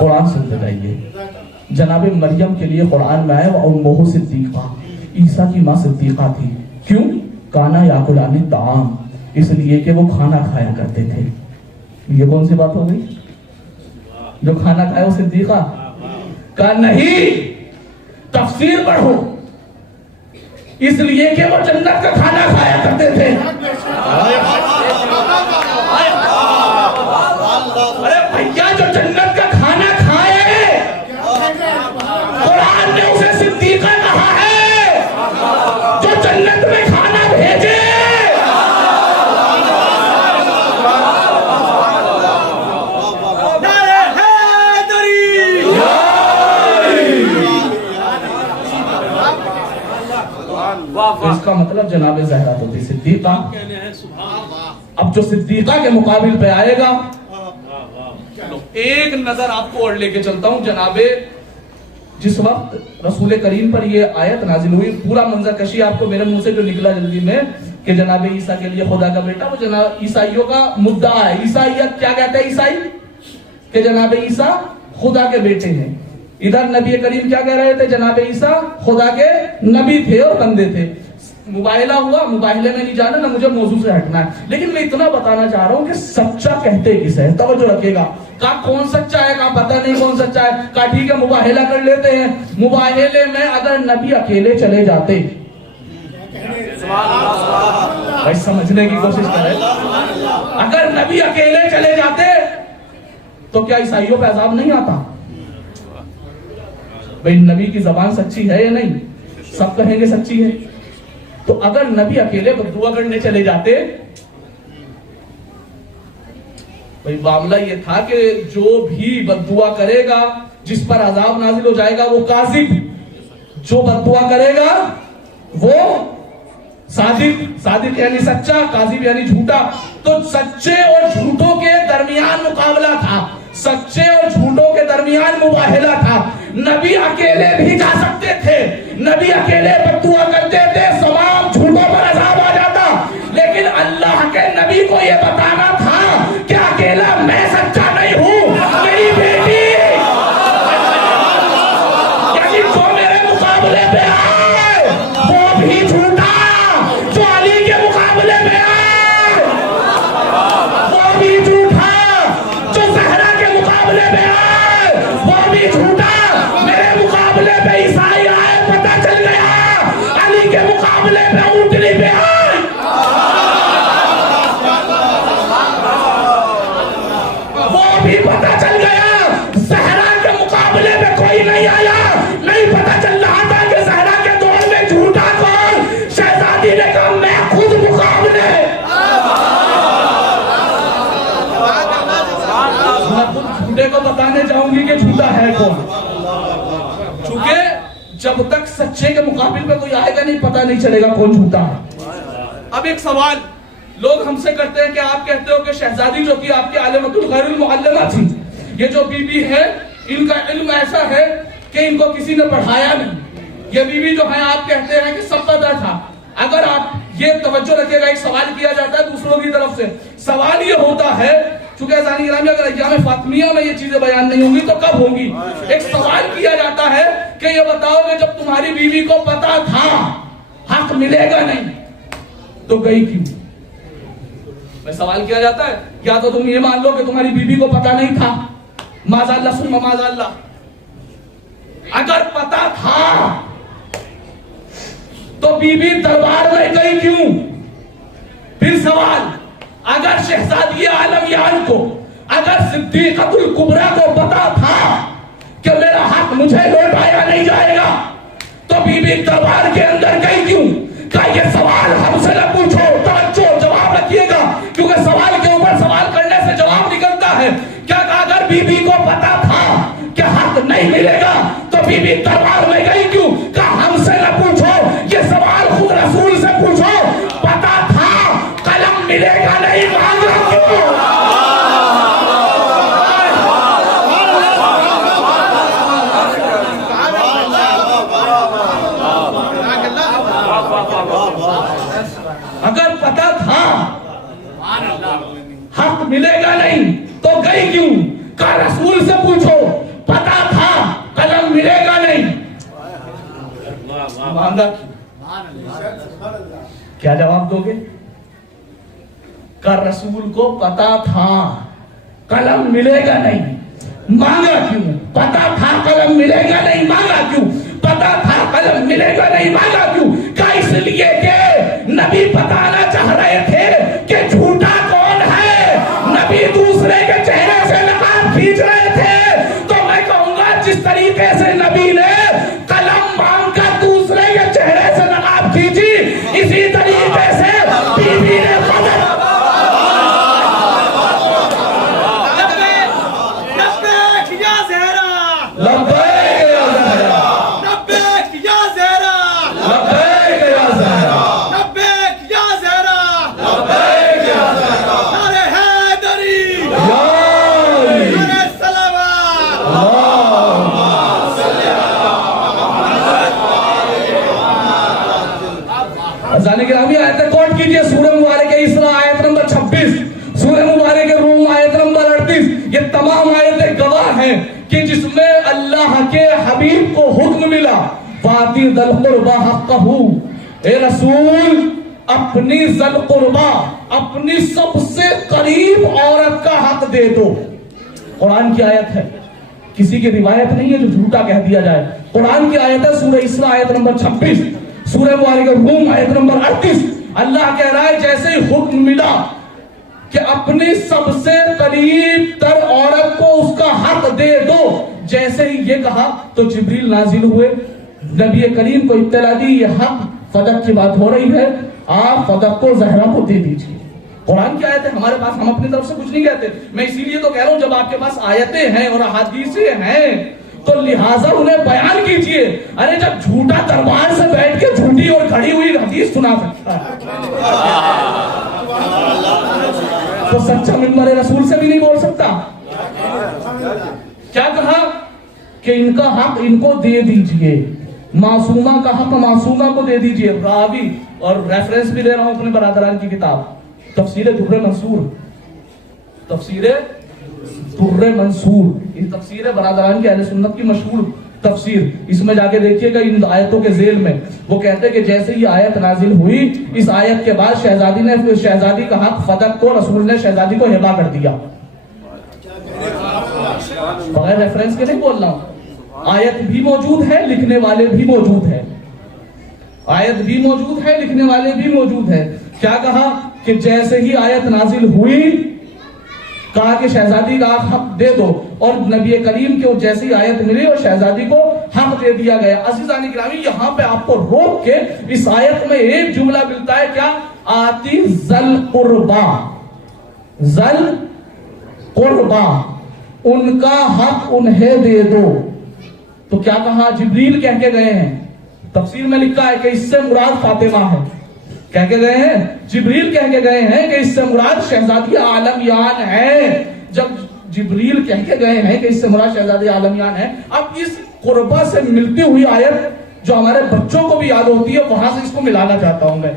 قرآن سنتے رہیے. جناب مریم کے لیے قرآن میں آئے وَأُمُّهُ صِدِّیقَہ, عیسیٰ کی ماں صدیقہ تھی. کیوں؟ کانا یاکلان الطعام, اس لیے کہ وہ کھانا کھایا کرتے تھے. یہ کون سی بات ہو گئی؟ جو کھانا کھائے وہ صدیقہ؟ کہا نہیں, تفسیر پڑھو, اس لیے کہ وہ جنت کا کھانا کھایا کرتے تھے. ارے بھیا, جو جنت کا کھانا کھائے قرآن نے اسے صدیقہ کہا ہے. جو جنت میں کھانا بھیجے اس کا مطلب جناب زہرا تو تھی صدیقہ. اب جو صدیقہ کے مقابل پہ آئے گا, ایک نظر آپ کو اور لے کے چلتا ہوں. جناب جس وقت رسول کریم پر یہ آیت نازل ہوئی, پورا منظر کشی آپ کو میرے منہ سے جو نکلا جلدی میں کہ جناب عیسیٰ کے لیے خدا کا بیٹا, وہ جناب عیسائیوں کا مدعا ہے. عیسائیت کیا کہتے ہیں عیسائی؟ کہ جناب عیسیٰ خدا کے بیٹے ہیں. ادھر نبی کریم کیا کہہ رہے تھے؟ جناب عیسیٰ خدا کے نبی تھے اور بندے تھے. مباہلہ ہوا, مباہلے میں نہیں جانا, نہ مجھے موضوع سے ہٹنا ہے, لیکن میں اتنا بتانا چاہ رہا ہوں کہ سچا کہتے کس ہے, توجہ رکھیے گا. کہا کون سچا ہے؟ کہا پتہ نہیں کون سچا ہے. کہا ٹھیک ہے مباہلہ کر لیتے ہیں. مباہلے میں اگر نبی اکیلے چلے جاتے, بھائی سمجھنے کی کوشش کریں, اگر نبی اکیلے چلے جاتے تو کیا عیسائیوں پہ عذاب نہیں آتا؟ بھائی نبی کی زبان سچی ہے یا نہیں؟ سب کہیں گے سچی ہے. تو اگر نبی اکیلے بددعا کرنے چلے جاتے, بھائی معاملہ یہ تھا کہ جو بھی بددعا کرے گا جس پر عذاب نازل ہو جائے گا وہ کاذب, جو بددعا کرے گا وہ صادق. صادق یعنی سچا, کاذب یعنی جھوٹا. تو سچے اور جھوٹوں کے درمیان مقابلہ تھا, سچے اور جھوٹوں کے درمیان مباہلہ تھا. نبی اکیلے بھی جا سکتے تھے, نبی اکیلے بددعا کرتے تھے, تمام جھوٹوں پر عذاب آ جاتا, لیکن اللہ کے نبی کو یہ بتانا تھا کہ اکیلا میں سچا نہیں ہوں, میری بیٹی یعنی جو میرے مقابلے پہ آئے وہ بھی جھوٹا, جو علی کے مقابلے میں آئے وہ بھی جھوٹا, جو زہرا کے مقابلے میں آئے وہ بھی جھوٹا. میرے مقابلے پہ عیسائی آئے, پتہ چل گیا. علی کے مقابلے پہ اونٹنی پہ آئے, وہ بھی پتہ چل گیا. زہرا کے مقابلے پہ کوئی نہیں آیا, نہیں پتہ چل رہا تھا کہ زہرا کے دور میں جھوٹا کون. شہزادی نے کہا میں خود مقابلے. میں خود جھوٹے کو بتانے جاؤں گی کہ جھوٹا ہے کون, چونکہ جب تک سچے کے مقابل میں کوئی آئے گا نہیں, پتہ نہیں چلے گا کون جھوٹا ہے. اب ایک سوال لوگ ہم سے کرتے ہیں کہ آپ کہتے ہو کہ شہزادی جو تھی آپ کی عالمۃ الغیر المعلمہ تھی, یہ جو بی بی ہے ان کا علم ایسا ہے کہ ان کو کسی نے پڑھایا نہیں. یہ بی بی جو ہے آپ کہتے ہیں کہ سب پتہ تھا. اگر آپ یہ توجہ رکھیے گا, ایک سوال کیا جاتا ہے دوسروں کی طرف سے. سوال یہ ہوتا ہے, چونکہ ازانی گرامی اگر ایام فاطمیہ میں یہ چیزیں بیان نہیں ہوں گی تو کب ہوں گی. ایک سوال کیا جاتا ہے کہ یہ بتاؤ کہ جب تمہاری بیوی کو پتا تھا حق ملے گا نہیں تو گئی کیوں؟ میں سوال کیا جاتا ہے, یا تو تم یہ مان لو کہ تمہاری بیوی کو پتا نہیں تھا, معاذ اللہ ثم معاذ اللہ. اگر پتا تھا تو بیوی دربار میں گئی کیوں؟ پھر سوال, اگر شہزادی عالم یان کو, اگر صدیقۃ الکبریٰ کو پتا تھا کہ میرا حق مجھے لوٹایا نہیں جائے گا تو بی بی دربار کے اندر گئی کیوں؟ کہ یہ سوال ہم سے نہ پوچھو, توجہ جواب رکھیے گا, کیونکہ سوال کے اوپر سوال کرنے سے جواب نکلتا ہے. کیا اگر بی بی کو پتا تھا کہ حق نہیں ملے گا تو بی بی دربار میں گئی کیوں؟ کہ ہم سے نہ پوچھو, یہ سوال خود رسول سے پوچھو. پتا تھا قلم ملے گا نہیں, مانگا کیوں؟ اگر پتا تھا حق ملے گا نہیں تو گئی کیوں؟ کہ رسول سے پوچھو. قلم ملے گا نہیں، مانگا کیا جواب دو گے؟ کہ رسول کو پتا تھا قلم ملے گا نہیں، مانگا کیوں؟ پتا تھا قلم ملے گا نہیں، مانگا کیوں؟ پتا تھا قلم ملے گا نہیں، مانگا کیوں؟ کہ اس لیے کہ نبی بتانا چاہ رہے تھے کہ جھوٹا کون ہے، نبی دوسرے کے چہرے سے نقاب کھینچ رہے تھے، تو میں کہوں گا جس طریقے سے نبی نے قلم مانگ کر دوسرے کے چہرے سے نقاب کھینچی، اسی طریقے سے بی بی نے کوٹ کیجئے سورہ مبارک اسراء آیت نمبر 26، سورہ مبارک روم آیت نمبر 38، یہ تمام آیتیں گواہ ہیں کہ جس میں اللہ کے حبیب کو حکم ملا فاتی ذی القربى حقہ، اے رسول اپنی ذی القربى، اپنی سب سے قریب عورت کا حق دے دو۔ قرآن کی آیت ہے، کسی کی روایت نہیں ہے جو جھوٹا کہہ دیا جائے، قرآن کی آیت ہے، سورہ اسراء آیت نمبر 26، سورہ مبارک روم آیت نمبر 38۔ اللہ کہہ رہا ہے جیسے ہی حکم ملا کہ اپنی سب سے قریب تر عورت کو اس کا حق دے دو، جیسے ہی یہ کہا تو جبریل نازل ہوئے، نبی کریم کو اطلاع دی یہ حق فدق کی بات ہو رہی ہے، آپ فدق کو زہرا کو دے دیجئے۔ قرآن کی آیت ہے ہمارے پاس، ہم اپنی طرف سے کچھ نہیں کہتے، میں اسی لیے تو کہہ رہا ہوں جب آپ کے پاس آیتیں ہیں اور احادیثیں ہیں تو لہٰذا انہیں بیان کیجئے۔ ارے جب جھوٹا دربار سے بیٹھ کے جھوٹی اور کھڑی ہوئی حدیث سنا سکتا ہے تو سچا منبر رسول سے بھی نہیں بول سکتا۔ کیا کہا کہ ان کا حق ان کو دے دیجئے، معصومہ کا حق معصومہ کو دے دیجئے۔ راوی اور ریفرنس بھی دے رہا ہوں اپنے برادران کی کتاب تفسیر در منصور، تفسیر در منصور، یہ تفسیر برادران کے اہل سنت کی مشہور تفسیر، اس میں جا کے دیکھیے گا ان آیتوں کے ذیل میں وہ کہتے ہیں کہ جیسے یہ آیت نازل ہوئی، اس آیت کے بعد شہزادی کا حق فدق کو رسول نے شہزادی کو ہبہ کر دیا۔ بغیر ریفرنس کے نہیں بول رہا ہوں، آیت بھی موجود ہے، لکھنے والے بھی موجود ہیں، آیت بھی موجود ہے، لکھنے والے بھی موجود ہیں۔ کیا کہا کہ جیسے ہی آیت نازل ہوئی کہا کہ شہزادی کا حق دے دو، اور نبی کریم کے جیسی آیت ملی اور شہزادی کو حق دے دیا گیا۔ عزیزان گرامی یہاں پہ آپ کو روک کے اس آیت میں ایک جملہ ملتا ہے، کیا؟ آتی ذل قربا، ذل قربا، ان کا حق انہیں دے دو۔ تو کیا کہا؟ جبریل کہہ کے گئے ہیں، تفسیر میں لکھا ہے کہ اس سے مراد فاطمہ ہے، کہہ کے گئے ہیں، جبریل کہہ کے گئے ہیں کہ اس سے مراد شہزادی عالمیان ہے۔ جب جبریل کہہ کے گئے ہیں کہ اس سے مراد شہزادی عالمیان ہے، اب اس قربہ سے ملتی ہوئی آیت جو ہمارے بچوں کو بھی یاد ہوتی ہے وہاں سے اس کو ملانا چاہتا ہوں میں۔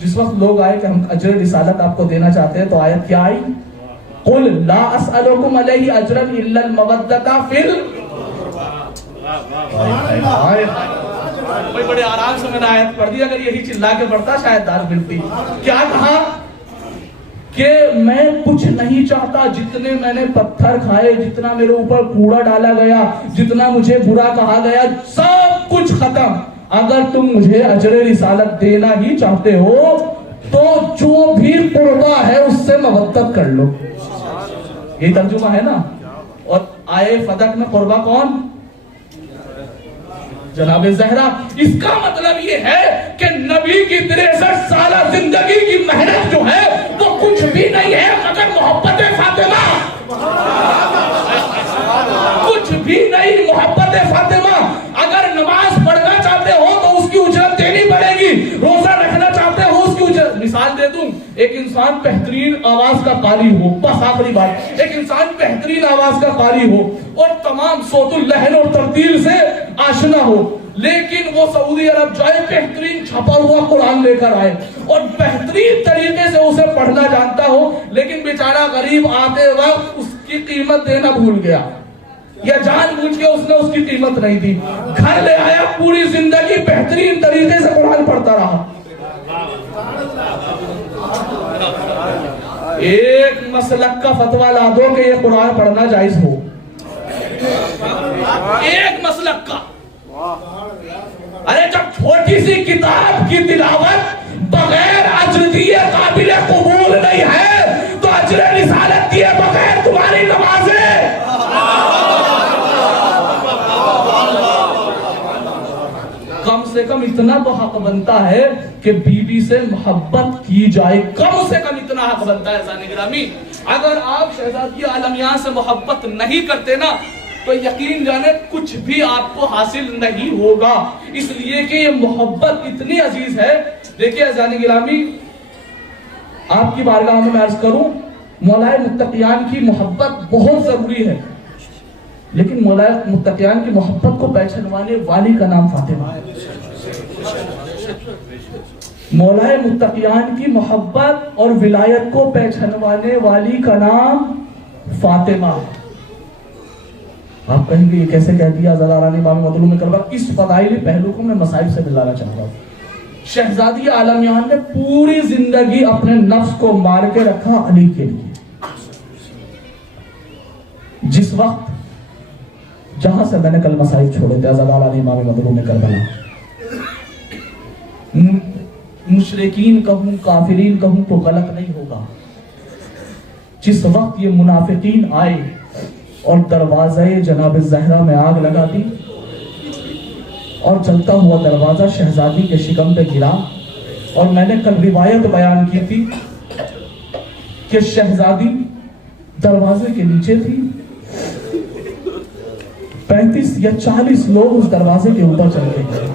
جس وقت لوگ آئے کہ ہم اجر رسالت آپ کو دینا چاہتے ہیں تو آیت کیا آئی؟ قل لا اسألکم علیہ اجرا الا المودۃ فی بھائی بڑے آرام سے میں نے آیت پڑھ دی، اگر یہی چلا کے پڑھتا شاید دار ملتی۔ کیا کہا کہ میں کچھ نہیں چاہتا، جتنے میں نے پتھر کھائے، جتنا میرے اوپر کوڑا ڈالا گیا، جتنا مجھے برا کہا گیا، سب کچھ ختم، اگر تم مجھے اجر رسالت دینا ہی چاہتے ہو تو جو بھی قربہ ہے اس سے مودت کر لو۔ یہ ترجمہ ہے نا۔ اور آئے فدق میں قربہ کون؟ جناب زہرا۔ اس کا مطلب یہ ہے کہ نبی کی 63 سالہ زندگی کی محنت جو ہے وہ کچھ بھی نہیں ہے مگر محبت فاطمہ، کچھ بھی نہیں، محبت فاطمہ۔ اگر نماز پڑھنا چاہتے ہو تو اس کی اجرت دینی پڑے گی، روزہ رکھنا چاہتے ہو اس کی اجرت۔ مثال دے دوں، ایک انسان بہترین آواز کا قاری ہو، بس آخری بات، ایک انسان بہترین آواز کا قاری ہو اور تمام صوت اللحن اور ترتیل سے آشنا ہو، لیکن وہ سعودی عرب جائے، بہترین چھپا ہوا قرآن لے کر آئے اور بہترین طریقے سے اسے پڑھنا جانتا ہو، لیکن بیچارہ غریب آتے وقت اس کی قیمت دینا بھول گیا، یا جان بوجھ کے اس نے اس کی قیمت نہیں دی. گھر لے آیا, پوری زندگی بہترین طریقے سے قرآن پڑھتا رہا. ایک مسلک کا فتویٰ لا دو کہ یہ قرآن پڑھنا جائز ہو, ایک مسلک کا. ارے جب چھوٹی سی کتاب کی تلاوت بغیر اجر دیے قابل قبول نہیں ہے تو اجر رسالت دیے بغیر تمہاری نمازیں. کم سے کم اتنا تو حق بنتا ہے کہ بیوی سے محبت کی جائے, کم سے کم اتنا حق بنتا ہے. عزیزان گرامی, اگر آپ شہزادی عالمیہ سے محبت نہیں کرتے نا تو یقین جانے کچھ بھی آپ کو حاصل نہیں ہوگا, اس لیے کہ یہ محبت اتنی عزیز ہے. دیکھیے عزیزان گرامی, آپ کی بارگاہ میں عرض کروں, مولائے متقیان کی محبت بہت ضروری ہے, لیکن مولائے متقیان کی محبت کو پہچانوانے والی کا نام فاطمہ ہے. مولائے متقیان کی محبت اور ولایت کو پہچانوانے والی کا نام فاطمہ ہے. آپ کہیں گے یہ کیسے کہہ دیا زلارانی امام مظلوم کربلا؟ اس فضائلی پہلو کو میں مسائب سے ملانا چاہتا ہوں. شہزادی عالمیان نے پوری زندگی اپنے نفس کو مار کے رکھا علی کے لیے. جس وقت جہاں سے میں نے کل مسائب چھوڑے تھے زلارانی امام مظلوم کربلا, مشرکین کہوں کافرین کہوں تو غلط نہیں ہوگا, جس وقت یہ منافقین آئے اور دروازے جناب زہرا میں آگ لگا دی اور چلتا ہوا دروازہ شہزادی کے شکم پہ گرا, اور میں نے کل روایت بیان کی تھی کہ شہزادی دروازے کے نیچے تھی, 35 یا 40 لوگ اس دروازے کے اوپر چل کے گئے.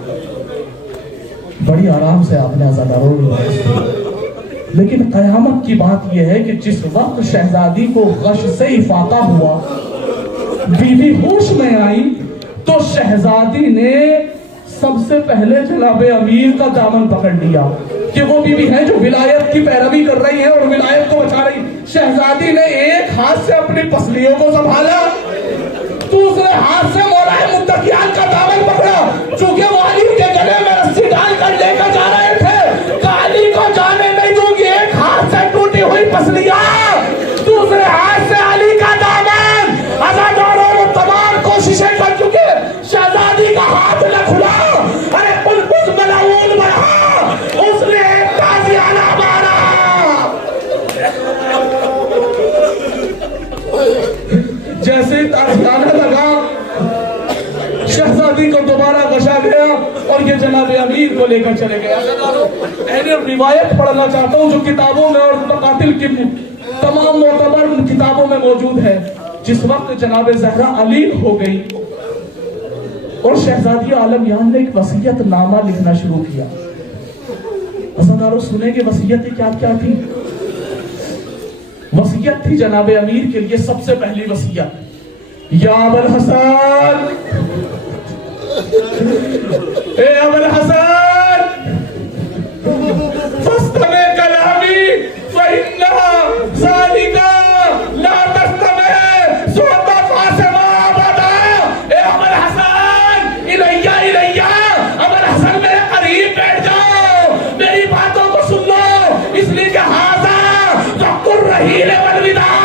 بڑی آرام سے آپ نے عزاداروں روایت, لیکن قیامت کی بات یہ ہے کہ جس وقت شہزادی کو غش سے افاقہ ہوا, بیوی ہوش میں آئی, تو شہزادی نے سب سے پہلے جناب امیر کا دامن پکڑ لیا کہ وہ بیوی ہے جو ولایت کی پیروی کر رہی ہے اور ولایت کو بچا رہی. شہزادی نے ایک ہاتھ سے اپنی پسلیوں کو سنبھالا, دوسرے ہاتھ سے مولائے متقیان کا دامن پکڑا, چونکہ وہ علی کے گلے میں رسی ڈال کر لے کر جا رہے تھے کہ علی کو جانے نہیں دوں گی. ایک ہاتھ سے ٹوٹی ہوئی پسلیاں, دوسرے ہاتھ سے علی کا دامن. عزاداروں نے تمام کوششیں کر چکے, شہزادی کا ہاتھ نہ کھلا. ارے اس ملعون بڑھا, اس نے ایک تازیانہ مارا. جیسے ہی تازیانہ لگا, شہزادی کو دوبارہ غشا گیا اور یہ جناب امیر کو لے کر چلے گئے. میں روایت پڑھنا چاہتا ہوں جو کتابوں میں اور مقاتل کی تمام معتبر کتابوں میں موجود ہے. جس وقت جناب زہرا علی ہو گئی اور شہزادی عالمیان نے ایک وصیت نامہ لکھنا شروع کیا. عزاداروں سنیں گے وصیتیں کیا کیا تھی. وصیت تھی جناب امیر کے لیے, سب سے پہلی وصیت, یا ابوالحسن, اے ابوالحسن, فاستمع کلامی فإنها ذالکا لا تستمع صوت فاطمہ ابدا. اے ابوالحسن, الیہ الیہ, ابوالحسن میرے قریب بیٹھ جاؤ, میری باتوں کو سن لو, اس لیے کہ ہذا وقت الرحیل والوداع,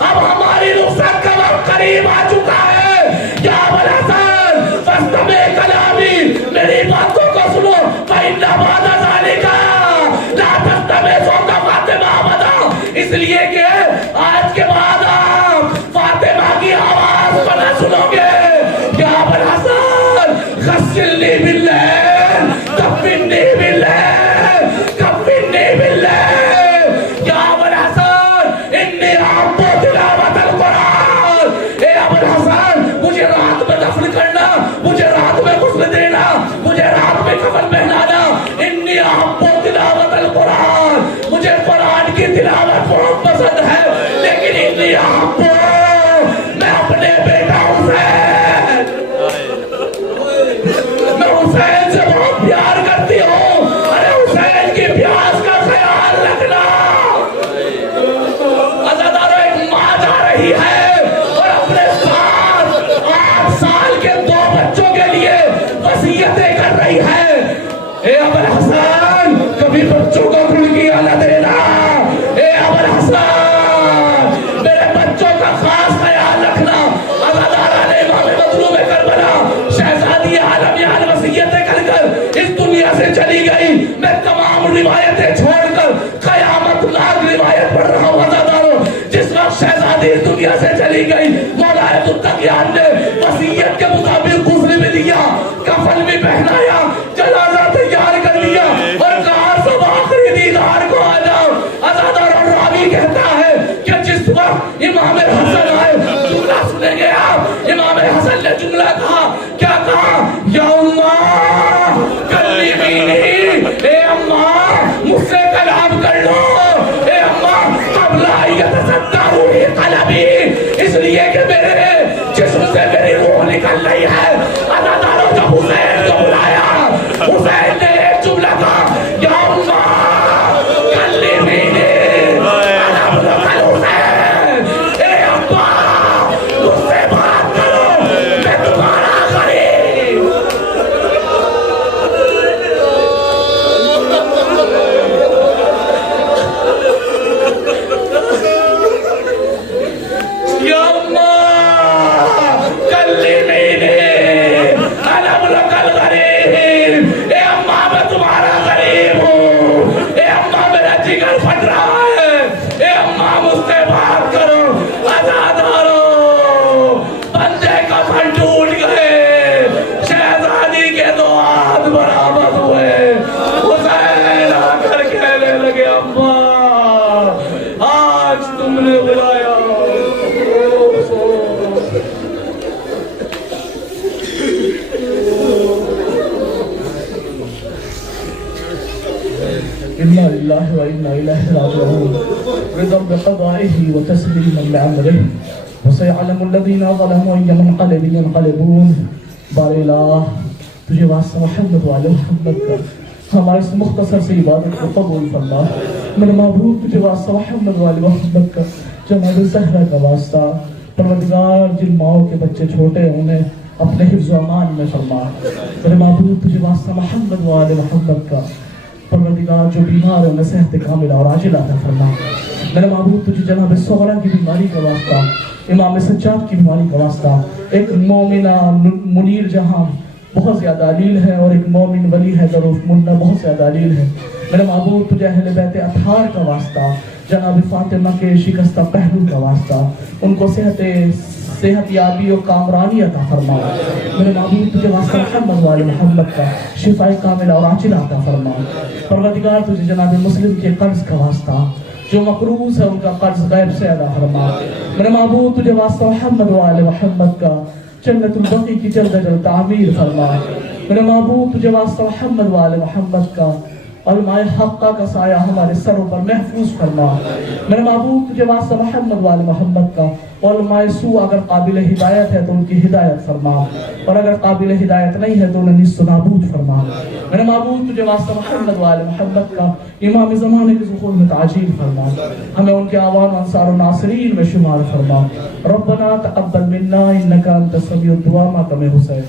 اب ہماری رخصت کا وقت قریب آ چکا ہے. یا ابوالحسن فاستمع کلامی, میری باتوں کو سنو, فإن بعد ذالک لا تستمع صوت فاطمہ ابدا. اس لیے کہ آج کے بعد آپ فاطمہ کی آواز کو نہ سنو گے. یا ابوالحسن غسلنی باللیل کفنی باللیل کفنی باللیل. یا ابوالحسن انی احب تلاوت القرآن. اے ابوالحسن مجھے رات میں دفن کرنا, مجھے رات میں غسل دینا, مجھے رات میں کفن پہنانا. انی احب تلاوت القرآن, مجھے قرآن کی تلاوت بہت پسند گئی ہے. اے ابوالحسن کبھی بچوں کو کھڑکیاں نہ دینا. اے ابوالحسن میرے بچوں کا خاص خیال رکھنا. عزاداران امام مظلوم کربلا شہزادی عالم عال وصیتیں کر کر اس دنیا سے چلی گئی. میں تمام روایتیں چھوڑ کر قیامت تک روایت پڑھ رہا ہوں. عزاداروں جس وقت شہزادی اس دنیا سے چلی گئی مولا عزالتقیان نے وصیت کے مطابق غسل بھی دیا, کفن بھی پہنایا, جنازہ تیار کر لیا اور کہا سب آخری دیدار کو آ جاؤ. عزاداروں راوی کہتا ہے کہ جس وقت امام حسن آئے جملہ سنیں گے آپ. امام حسن نے جملہ کہا, کیا کہا؟ یا اماں کلمینی, اے اماں مجھ سے کلام کر لو. اے اماں قبل یتصدع روحی قلبی, اس لیے کہ میرے جسم سے میری روح نکل رہی ہے. عزاداروں جب حسین کو بلایا حسین نے ایک جملہ کہا, یا اماں کلمینی انا ابنک الحسین. اے اماں مجھ سے بات کرو, میں تمہارا غریب. یا اماں کلمینی انا ابنک الغریب. اے اماں میں تمہارا غریب ہوں. اے اماں میرا جگر پھٹ رہا ہے. اے اماں مجھ سے بات کرو. عزاداروں بندے کفن ٹوٹ گئے, شہزادی کے دو ہاتھ برآمد ہوئے. حسین آ کر کہنے لگے, اماں آج تم نے بلایا. انا للہ و انا الیہ راجعون. رضا بقضائه وتسلیما لامره وسيعلم الذين ظلموا اي منقلب ينقلبون. بار الہ تجھے واسطہ محمد والے محمد کا ہمارے اس مختصر سے عبادت کو قبول فرما. میرے معبود تجھے واسطہ محمد والے محمد کا جناب زہرا کا واسطہ. پروردگار جن ماؤں کے بچے چھوٹے ہیں انہیں اپنے حفظ و امان میں فرما. میرے معبود تجھے واسطہ محمد والے محمد کا پروردگار جو بیمار ہیں صحت کاملہ اور عاجلہ عطا فرما. میرے معبود تجھے جناب صغرا کی بیماری کا واسطہ, امام سجاد کی بیماری کا واسطہ. ایک مومنہ منیر جہاں بہت زیادہ علیل ہے اور ایک مومن ولی ہے ضروف منا بہت زیادہ علیل ہے. میرے معبود تجھے اہل بیت اطہار کا واسطہ, جناب فاطمہ کے شکستہ پہلو کا واسطہ, ان کو صحت یابی و کامرانی عطا فرما. میرے معبود تجھے واسطہ محمد والے محمد کا شفاء کاملہ اور عاجلہ عطا فرما. پروردگار تجھے جناب مسلم کے قرض کا واسطہ, جو مقروض ہے ان کا قرض غیب سے ادا فرما. میرے معبود تجھے واسطہ محمد والے محمد کا جنت البقیع کی جلد جلد تعمیر فرما. میرے معبود تجھے واسطہ محمد والے محمد کا علماء حقہ کا سایہ ہمارے سروں پر محفوظ فرما. میرے معبود تجھے واسطہ محمد والے محمد کا علماء سوء اگر قابل ہدایت ہے تو ان کی ہدایت فرما, اور اگر قابل ہدایت نہیں ہے تو انہیں نیست و نابود فرما. میرے معبود تجھے واسطہ محمد والے محمد کا امام زمانے کے ظہور میں تعجیل فرما. ہمیں ان کے آوان انصار و ناصرین میں شمار فرما. ربنا تقبل منا انکا انت السمیع الدعاء. ماتم حسین.